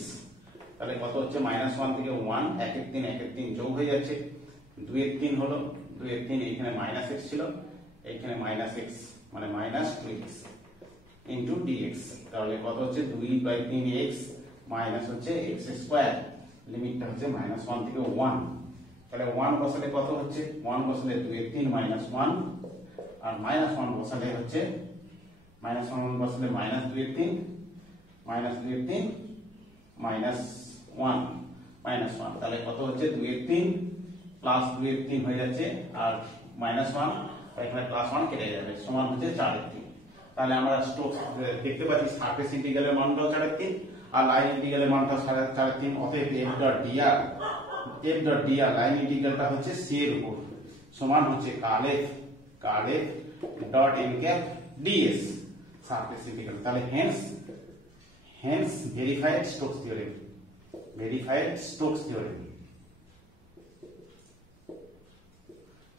তাহলে কত হচ্ছে -1 থেকে 1, 1 এর 3 1 এর 3 যোগ হয়ে যাচ্ছে, 2 এর 3 হলো, 2 এর 3 এখানে -x ছিল, এখানে -x মানে -2x ইনটু dx। তাহলে কত হচ্ছে 2/3x মাইনাস হচ্ছে x স্কয়ার, লিমিটটা হচ্ছে -1 থেকে 1, তাহলে 1 বসালে কত হচ্ছে, 1 বসালে 2 এর 3 -1, আর -1 বসালে হচ্ছে -1 বসালে -2 এর 3 -1, তাহলে কত হচ্ছে 2 এর 3 প্লাস 2 এর 3 হয়ে যাচ্ছে, আর -1 এখানে +1 কেটে যাবে, সমান হচ্ছে 4 এর 3। তাহলে আমরা স্টোকস দেখতে পাচ্ছি সারফেস ইন্টিগ্রালের মানটাও 4 এর 3 আর লাইন ইন্টিগ্রালের মানটাও 4 এর 3, অতএব f.dr লাইন ইন্টিগ্রালটা হচ্ছে c এর উপর সমান হচ্ছে curl f dot n cap ds surface integral. তাহলে hence verified Stokes theorem,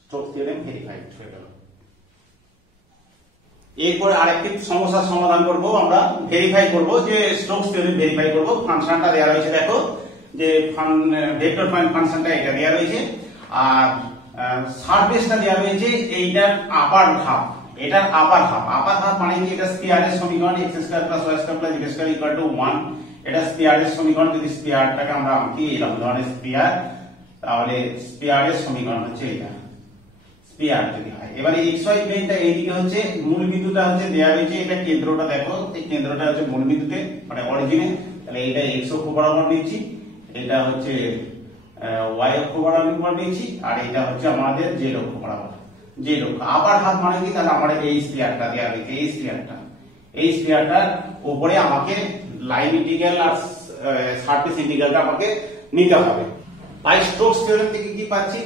Stokes theorem verified হয়ে গেল। এরপর আরেকটি সমস্যার সমাধান করব, আমরা ভেরিফাই করব যে স্টোকস থিওরেম ভেরিফাই করব। ফাংশনটা দেয়া রয়েছে, দেখো যে ভেক্টর পয়েন্ট ফাংশনটা এটা দেয়া রয়েছে, আর সারফেসটা দেয়া রয়েছে এইটার আপার হাফ, এটার আপার হাফ মানে কি, এটা স্ফিয়ারের সমীকরণ x² + y² + z² = 1, এটা স্ফিয়ারের সমীকরণ। যদি স্ফিয়ারটাকে আমরা আঁকি এরকম ধরনের স্ফিয়ার, তাহলে স্ফিয়ারের সমীকরণ হচ্ছে এটা, স্ফিয়ার যদি হয়। এবারে xy প্লেনটা এইদিকে হচ্ছে, মূল বিন্দুটা হচ্ছে দেয়া রয়েছে, এটা কেন্দ্রটা দেখো, এই কেন্দ্রটা হচ্ছে মূল বিন্দুতে মানে অরিজিনে, তাহলে এটা x অক্ষ বরাবর নিচ্ছি, এটা হচ্ছে y অক্ষ বরাবর নিচ্ছি, আর এটা হচ্ছে আমাদের z অক্ষ বরাবর, z অক্ষ। আবার হাফ মানে কি, তাহলে আমাদের এই স্ফিয়ারটা দেয়া রয়েছে, এই স্ফিয়ারটার উপরে আমাকে লাইন ইন্টিগ্রাল আর সারফেস ইন্টিগ্রালটা আমাকে নিতে হবে। বাই স্টোকস থিওরেম থেকে কি পাচ্ছি,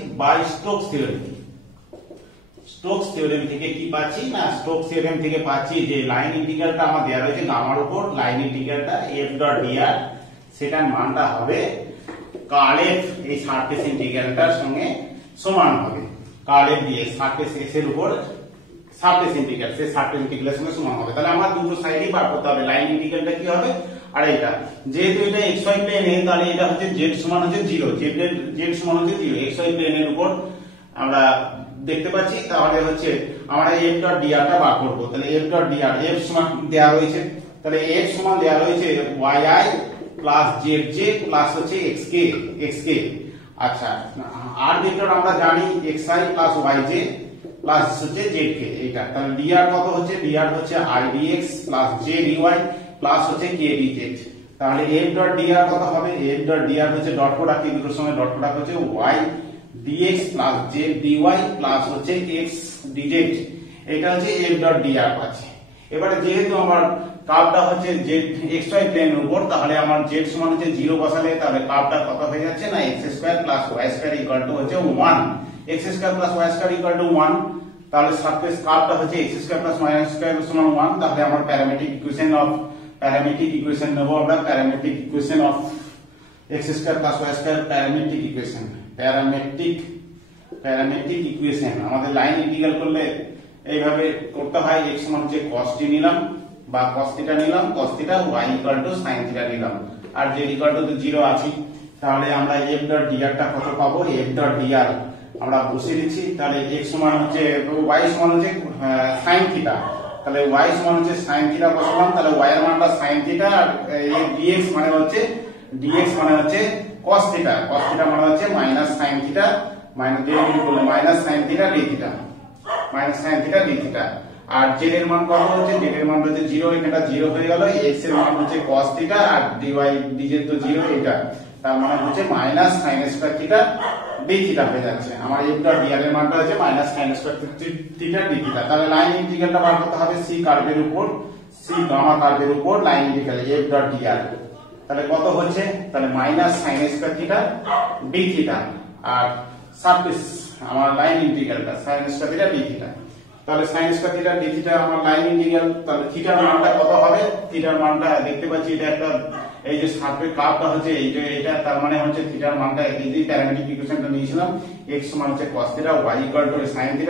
স্টোকস থিওরেম থেকে কি পাচ্ছি না, স্টোকস থিওরেম থেকে পাচ্ছি যে লাইন ইন্টিগ্রালটা আমার দেয়া রয়েছে গামার উপর, লাইন ইন্টিগ্রালটা f.dr, সেটার মানটা হবে কার্ল f এই সারফেস ইন্টিগ্রালটার সঙ্গে সমান হবে, কার্ল f দিয়ে সারফেস s এর উপর সারফেস ইন্টিগ্রাল, সেই সারফেস ইন্টিগ্রালের সঙ্গে সমান হবে। তাহলে আমার দুটো সাইডই বার করতে হবে, লাইন ইন্টিগ্রালটা কি হবে, আর এটা যেহেতু এটা xy প্লেনে, তাহলে এটা হচ্ছে z সমান হচ্ছে 0, z সমান হচ্ছে 0, xy প্লেনের উপর আমরা দেখতে পাচ্ছি। তাহলে হচ্ছে আমরা f.dr টা বার করব, তাহলে f.dr f সমান দেয়া রয়েছে, তাহলে f সমান দেয়া রয়েছে yi প্লাস zj প্লাস হচ্ছে xk। আচ্ছা, আর ভেক্টর আমরা জানি xi প্লাস yj প্লাস হচ্ছে zk, এইটা। তাহলে dr কত হচ্ছে, dr হচ্ছে idx প্লাস jdy প্লাস হচ্ছে kdz। তাহলে f.dr কত হবে, f.dr হচ্ছে ডট প্রোডাক্ট, এই দুটোর সঙ্গে ডট প্রোডাক্ট হচ্ছে y dx plus z dy plus হচ্ছে x dz, এটা হচ্ছে f.dr পাচ্ছি। এবারে যেহেতু আমার কার্ভটা হচ্ছে জেড এক্স ওয়াই প্লেনের উপর, তাহলে আমার জেড সমান হচ্ছে 0 বসালে তাহলে কার্ভটা কত হয়ে যাচ্ছে না x square plus y square equal to হচ্ছে 1, x square plus y square equal to 1, তাহলে সারফেস কার্ভটা হচ্ছে x square plus y square সমান 1, তাহলে আমার প্যারামেট্রিক ইকুয়েশন নেব আমরা, parametric equation of x square plus y square parametric equation. আমাদের line integral করলে এইভাবে করতে হয়, x সমান হচ্ছে cos t নিলাম বা cos θ নিলাম, cos θ y equal to sin θ নিলাম, আর z ইকুয়াল টু 0 আছে, তাহলে আমরা f ডট dr টা কত পাবো, f ডট dr আমরা বসিয়ে দিচ্ছি। তাহলে x সমান হচ্ছে y সমান হচ্ছে sin θ, তাহলে y সমান হচ্ছে sin θ বসালাম, তাহলে y এর মানটা sin θ আর dx মানে হচ্ছে cos θ, cos θ মানে হচ্ছে minus sin θ minus sin θ d θ, আর z এর মান কত হচ্ছে, z এর মান হচ্ছে 0, এখানটা 0 হয়ে গেল, x এর মান হচ্ছে cos θ আর dy dz তো 0, এটা তার মানে হচ্ছে মাইনাস sin স্কয়ার θ d θ হয়ে যাচ্ছে। আমার f ডট dr এর মানটা হচ্ছে মাইনাস sin স্কয়ার θ d θ। তাহলে লাইন ইন্টিগ্রালটা বার করতে হবে c কার্ভের উপর, c গামা কার্ভের উপর line integral f dot dr, তাহলে কত হচ্ছে, তাহলে মাইনাস sin স্কয়ার θ d θ, আর সারফেস আমার লাইন ইন্টিগ্রালটা sin স্কয়ার θ d θ, তাহলে sin স্কয়ার θ d θ আমার লাইন ইন্টিগ্রাল, তাহলে থিটার মানটা কত হবে, থিটার মানটা দেখতে পাচ্ছি এটা একটা, এই যে সারফেস কার্ভটা হচ্ছে এটা তার মানে হচ্ছে থিটার মানটা এই যে প্যারামেট্রিক ইকুয়েশনটা নিয়েছিলাম, x সমান হচ্ছে cos θ, y equal to sin θ,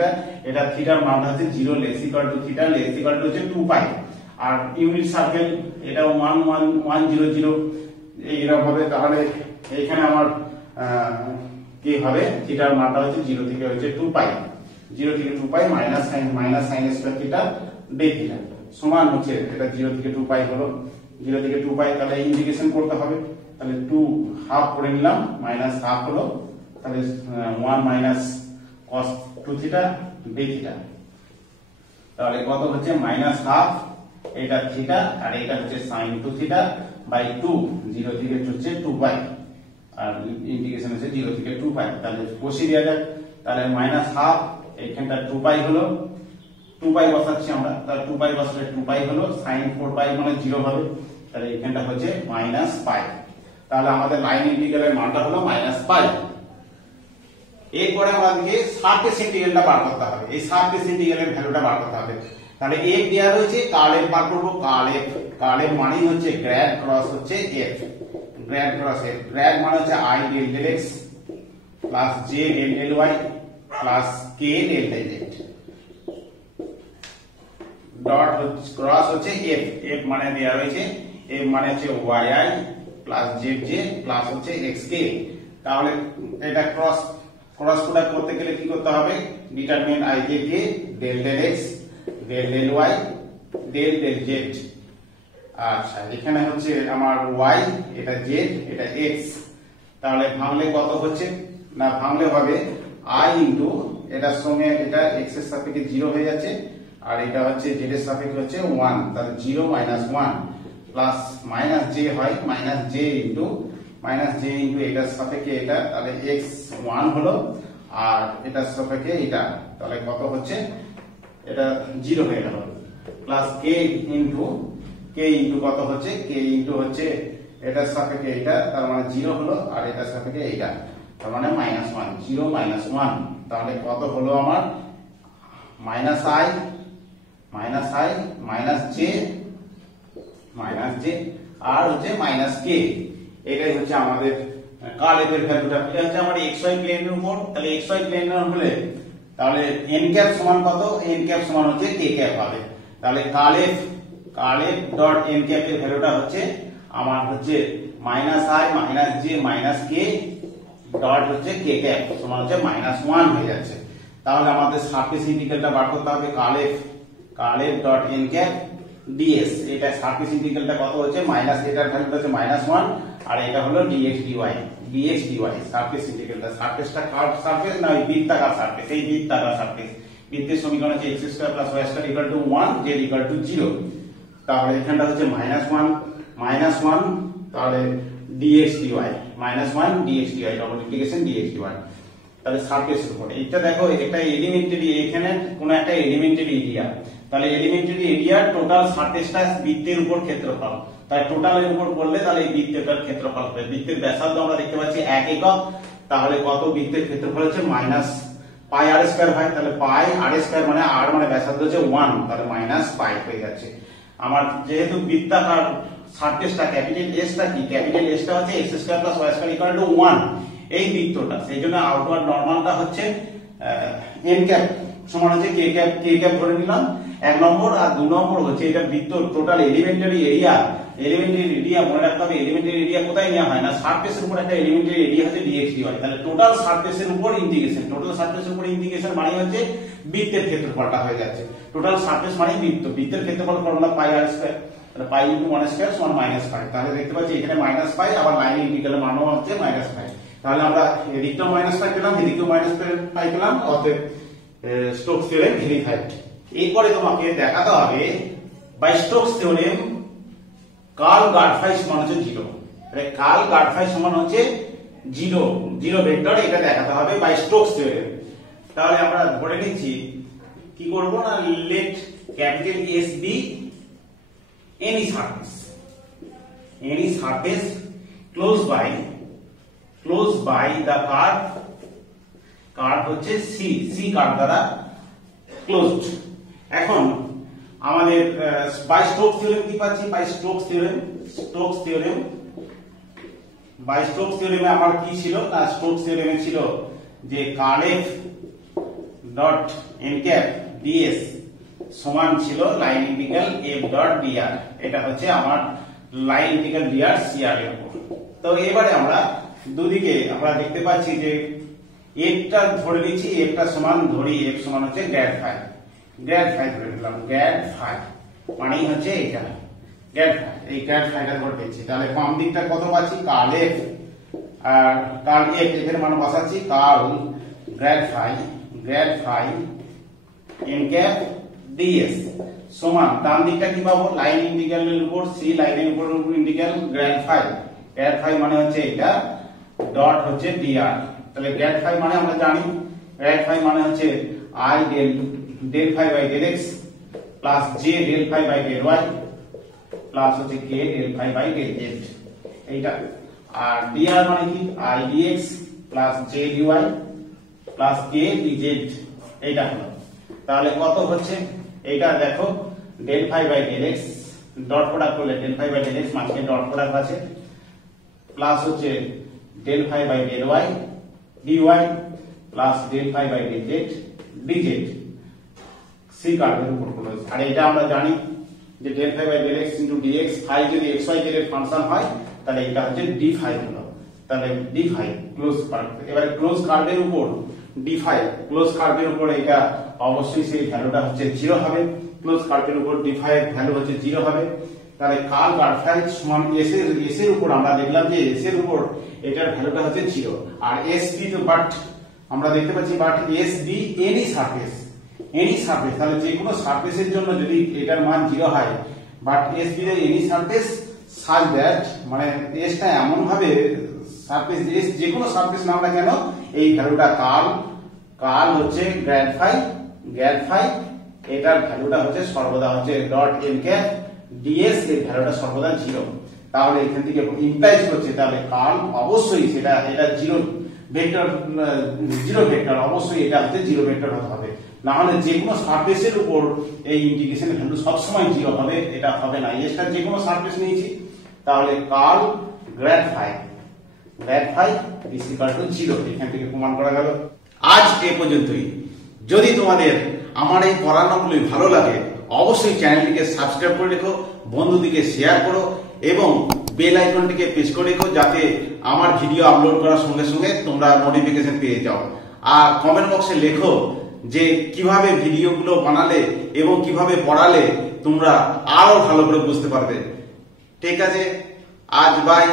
এটা থিটার মানটা হচ্ছে 0 less equal to θ, less equal to হচ্ছে 2 পাই, আর ইউনিট সার্কেল এটা 1 1 1 0 0 এইরকম হবে, তাহলে এখানে আমার কি হবে, থিটার মানটা হচ্ছে 0 থেকে হচ্ছে 2 পাই, 0 থেকে 2 পাই মাইনাস sin স্কয়ার θ d θ সমান হচ্ছে এটা 0 থেকে 2 পাই হলো, 0 থেকে 2 পাই, তাহলে ইন্টিগ্রেশন করতে হবে, তাহলে 2 হাফ করে নিলাম মাইনাস হাফ হলো, তাহলে 1 মাইনাস cos 2 θ d θ, তাহলে কত হচ্ছে মাইনাস হাফ, এটা θ আর এটা হচ্ছে sin 2 θ বাই 2, 0 থেকে হচ্ছে 2 পাই, আর ইন্টিগ্রেশন হচ্ছে 0 থেকে 2 পাই, তাহলে বসিয়ে দেওয়া যাক, তাহলে মাইনাস হাফ এইখানটা 2 পাই হলো, 2 পাই বসাচ্ছি আমরা, তাহলে 2 পাই বসালে 2 পাই হলো, sin 4 পাই মানে 0 হবে, তাহলে এখানটা হচ্ছে মাইনাস পাই, তাহলে আমাদের লাইন ইন্টিগ্রালের মানটা হলো মাইনাস পাই। এরপরে আমাদেরকে সারফেস ইন্টিগ্রালটা বার করতে হবে, এই সারফেস ইন্টিগ্রালের ভ্যালুটা বার করতে হবে, তাহলে f দেওয়া রয়েছে, কার্ল f বার করব, কার্ল f মানেই হচ্ছে গ্র্যাড ক্রস হচ্ছে f, grad cross f, grad মানে হচ্ছে i del del x plus j del del y plus k del del z, dot cross হচ্ছে f, f মানে দেওয়া রয়েছে, f মানে হচ্ছে yi প্লাস zj প্লাস হচ্ছে xk, তাহলে এটা ক্রস প্রোডাক্ট করতে গেলে কি করতে হবে, determinant i j k del del x del del y del del z, আচ্ছা এখানে হচ্ছে আমার y, এটা z, এটা x, তাহলে ভাঙলে কত হচ্ছে না, ভাঙলে হবে i ইনটু এটার সঙ্গে এটা x এর সাপেক্ষে 0 হয়ে যাচ্ছে, আর এটা হচ্ছে z এর সাপেক্ষে হচ্ছে 1, তাহলে 0 মাইনাস 1 প্লাস মাইনাস j হয় মাইনাস j ইনটু এটার সাপেক্ষে এটা, তাহলে x 1 হলো, আর এটার সাপেক্ষে এটা, তাহলে কত হচ্ছে, এটা 0 হয়ে গেল, প্লাস k ইনটু কত হচ্ছে, k ইনটু হচ্ছে এটার সাপেক্ষে এটা, তার মানে 0 হলো, আর এটার সাপেক্ষে এটা, তার মানে মাইনাস 1, 0 মাইনাস 1, তাহলে কত হলো আমার মাইনাস i মাইনাস j আর হচ্ছে মাইনাস k, এটাই হচ্ছে আমাদের কার্ল f এর ভ্যালুটা, এটা হচ্ছে আমার xy প্লেনের উপর, তাহলে xy প্লেনের হলে তাহলে n ক্যাপ সমান কত, n ক্যাপ সমান হচ্ছে k ক্যাপ হবে, তাহলে curl f dot n cap এর ভ্যালুটা হচ্ছে আমার হচ্ছে minus i minus j minus k dot হচ্ছে k ক্যাপ সমান হচ্ছে মাইনাস 1 হয়ে যাচ্ছে, তাহলে আমাদের সারফেস ইন্টিগ্রালটা বার করতে হবে, curl f dot n cap ds, এটা সারফেস ইন্টিগ্রালটা কত হচ্ছে, মাইনাস এটার ভ্যালুটা হচ্ছে মাইনাস 1, আর এটা হলো dx dy সারফেস ইন্টিগ্রালটা, সারফেসটা কার্ভ সারফেস না ওই বৃত্তাকার সারফেস, এই বৃত্তাকার সারফেস, বৃত্তের সমীকরণ হচ্ছে x square plus y square equal to 1, z equal two 0, তাহলে এখানটা হচ্ছে মাইনাস 1, তাহলে dx dy minus 1 dx dy double integration dx dy, তাহলে সারফেসের উপর এটা দেখো, একটা এলিমেন্টারি, এখানে কোন একটা এলিমেন্টারি এরিয়া, তাহলে এলিমেন্টারি এরিয়া টোটাল সারফেসটা বৃত্তের উপর ক্ষেত্রফল, তাই টোটালের উপর করলে তাহলে এই বৃত্তটার ক্ষেত্রফল হবে। বৃত্তের ব্যাসার্ধ আমরা দেখতে পাচ্ছি 1 একক, তাহলে কত বৃত্তের ক্ষেত্রফল হচ্ছে মাইনাস পাই আর স্কয়ার হয়, তাহলে পাই আর স্কয়ার মানে আর মানে ব্যাসার্ধ হচ্ছে 1, তাহলে মাইনাস পাই হয়ে যাচ্ছে। আমার যেহেতু বৃত্তাকার সারফেসটা ক্যাপিটাল এসটা কি, ক্যাপিটাল এসটা হচ্ছে x square plus y square equal to 1 এই বৃত্তটা, সেই জন্য আউটওয়ার্ড নরমালটা হচ্ছে n ক্যাপ সমান হচ্ছে k ক্যাপ ধরে নিলাম 1 নম্বর। আর 2 নম্বর হচ্ছে এটা বৃত্ত টোটাল এলিমেন্টারি এরিয়া মনে রাখতে হবে এলিমেন্টারি এরিয়া কোথায় নেওয়া হয় না, সারফেসের উপর একটা এলিমেন্টারি এরিয়া হচ্ছে dx dy, তাহলে টোটাল সারফেসের উপর ইন্টিগ্রেশন, টোটাল সারফেসের উপর ইন্টিগ্রেশন মানে হচ্ছে বৃত্তের ক্ষেত্রফলটা হয়ে যাচ্ছে। টোটাল সারফেস মানে বৃত্তের ক্ষেত্রফল ফর্মুলা পাই আর স্কয়ার, তাহলে পাই ইনটু 1 স্কয়ার সমান মাইনাস পাই, তাহলে দেখতে পাচ্ছি এখানে মাইনাস পাই, আবার লাইন ইন্টিগ্রালের মানও হচ্ছে মাইনাস পাই, তাহলে আমরা এদিকটাও মাইনাস পাই পেলাম, এদিকটাও মাইনাস পাই পেলাম, অতএব স্টোকস থিওরেম ভেরিফাইড। এরপরে তোমাকে দেখাতে হবে by Stokes theorem curl grad phi সমান হচ্ছে 0, তাহলে কার্ল গার্ড ফাই সমান হচ্ছে 0 ভেক্টর, এটা দেখাতে হবে বাই স্টোকস থিওরেম। তাহলে আমরা ধরে নিচ্ছি কি করব না, let capital S B any surface close by the curve হচ্ছে c কার্ভ দ্বারা ক্লোজড। এখন আমাদের বাই স্টোকস থিওরেম কি পাচ্ছি, বাই স্টোকস থিওরেমে আমার কি ছিল না, স্টোকস থিওরেমে ছিল যে curl f dot n cap ds সমান ছিল line integral f dot dr, এটা হচ্ছে আমার লাইন ইন্টিগ্রাল dr cr এর উপর। তো এবারে আমরা দুদিকে আমরা দেখতে পাচ্ছি যে f টা ধরে নিচ্ছি, f টা সমান ধরি f সমান হচ্ছে গ্র্যাড ফাই ধরে নিলাম, গ্র্যাড ফাই মানেই হচ্ছে এটা গ্র্যাড ফাই, এই গ্র্যাড ফাইটা ধরে নিচ্ছি। তাহলে বাম দিকটা কত পাচ্ছি, কার্ল f আর কার্ল f এর মান বসাচ্ছি, curl grad phi n cap ds সমান ডান দিকটা কি পাবো, লাইন ইন্টিগ্রালের উপর c লাইনের উপর ইন্টিগ্রাল গ্র্যাড ফাই মানে হচ্ছে এটা ডট হচ্ছে dr, তাহলে গ্র্যাড ফাই মানে আমরা জানি গ্র্যাড ফাই মানে হচ্ছে i del phi by del x plus j del phi by del y plus হচ্ছে k del phi by del z এইটা, আর dr মানে কি i dx plus j dy plus k dz এইটা হলো। তাহলে কত হচ্ছে এইটা দেখো del phi by del x dot product করলে del phi by del x মাঝখানে ডট প্রোডাক্ট আছে, প্লাস হচ্ছে del phi by del y dy plus del phi by del z dz c কার্ভের উপর করলে। আর এটা আমরা জানি যে del phi by del x into dx, phi যদি xy এর ফাংশন হয় তাহলে এটা হচ্ছে d ফাই হলো, তাহলে d ফাই ক্লোজ কার্ভ। এবারে ক্লোজ কার্ভের উপর d ফাই ক্লোজ কার্ভের উপর এটা অবশ্যই সেই ভ্যালুটা হচ্ছে 0 হবে, ক্লোজ কার্ভের উপর d ফাই এর ভ্যালু হচ্ছে 0 হবে। তাহলে কার্ল গার্ড ফাই সমান s এর উপর আমরা দেখলাম যে s এর উপর এটার ভ্যালুটা হচ্ছে 0, আর s b তো বাট আমরা দেখতে পাচ্ছি but s b any surface তাহলে যে কোনো সারফেসের জন্য যদি এটার মান 0 হয়, বাট s b এর এনি সারফেস সাচ দ্যাট মানে s টা এমন ভাবে সারফেস s যে কোনো সারফেস নাও না কেন এই ভ্যালুটা কার্ল হচ্ছে গ্র্যাড ফাই এটার ভ্যালুটা হচ্ছে সর্বদা হচ্ছে ডট n ক্যাপ ds এর ভ্যালুটা সর্বদা 0। তাহলে এখান থেকে ইমপ্লাইজ করছে তাহলে কার্ল অবশ্যই এটা 0 ভেক্টর অবশ্যই এটা হচ্ছে 0 ভেক্টর হতে হবে, না হলে যে কোনো সারফেসের উপর এই ইন্টিগ্রেশনের ভ্যালু সব সময় 0 হবে, এটা হবে না। এটা যে কোনো সারফেস নিয়েছি, তাহলে curl grad phi is equal to 0 এখান থেকে প্রমাণ করা গেল। আজ এই পর্যন্তই। যদি তোমাদের আমার এই পড়ানোগুলি ভালো লাগে অবশ্যই চ্যানেলটিকে সাবস্ক্রাইব করে রেখো, বন্ধুদিকে শেয়ার করো এবং বেল আইকনটিকে প্রেস করে রেখো যাতে আমার ভিডিও আপলোড করার সঙ্গে সঙ্গে তোমরা নোটিফিকেশন পেয়ে যাও। আর কমেন্ট বক্সে লেখো যে কিভাবে ভিডিওগুলো বানালে এবং কিভাবে পড়ালে তোমরা আরো ভালো করে বুঝতে পারবে। ঠিক আছে, আজ বাই।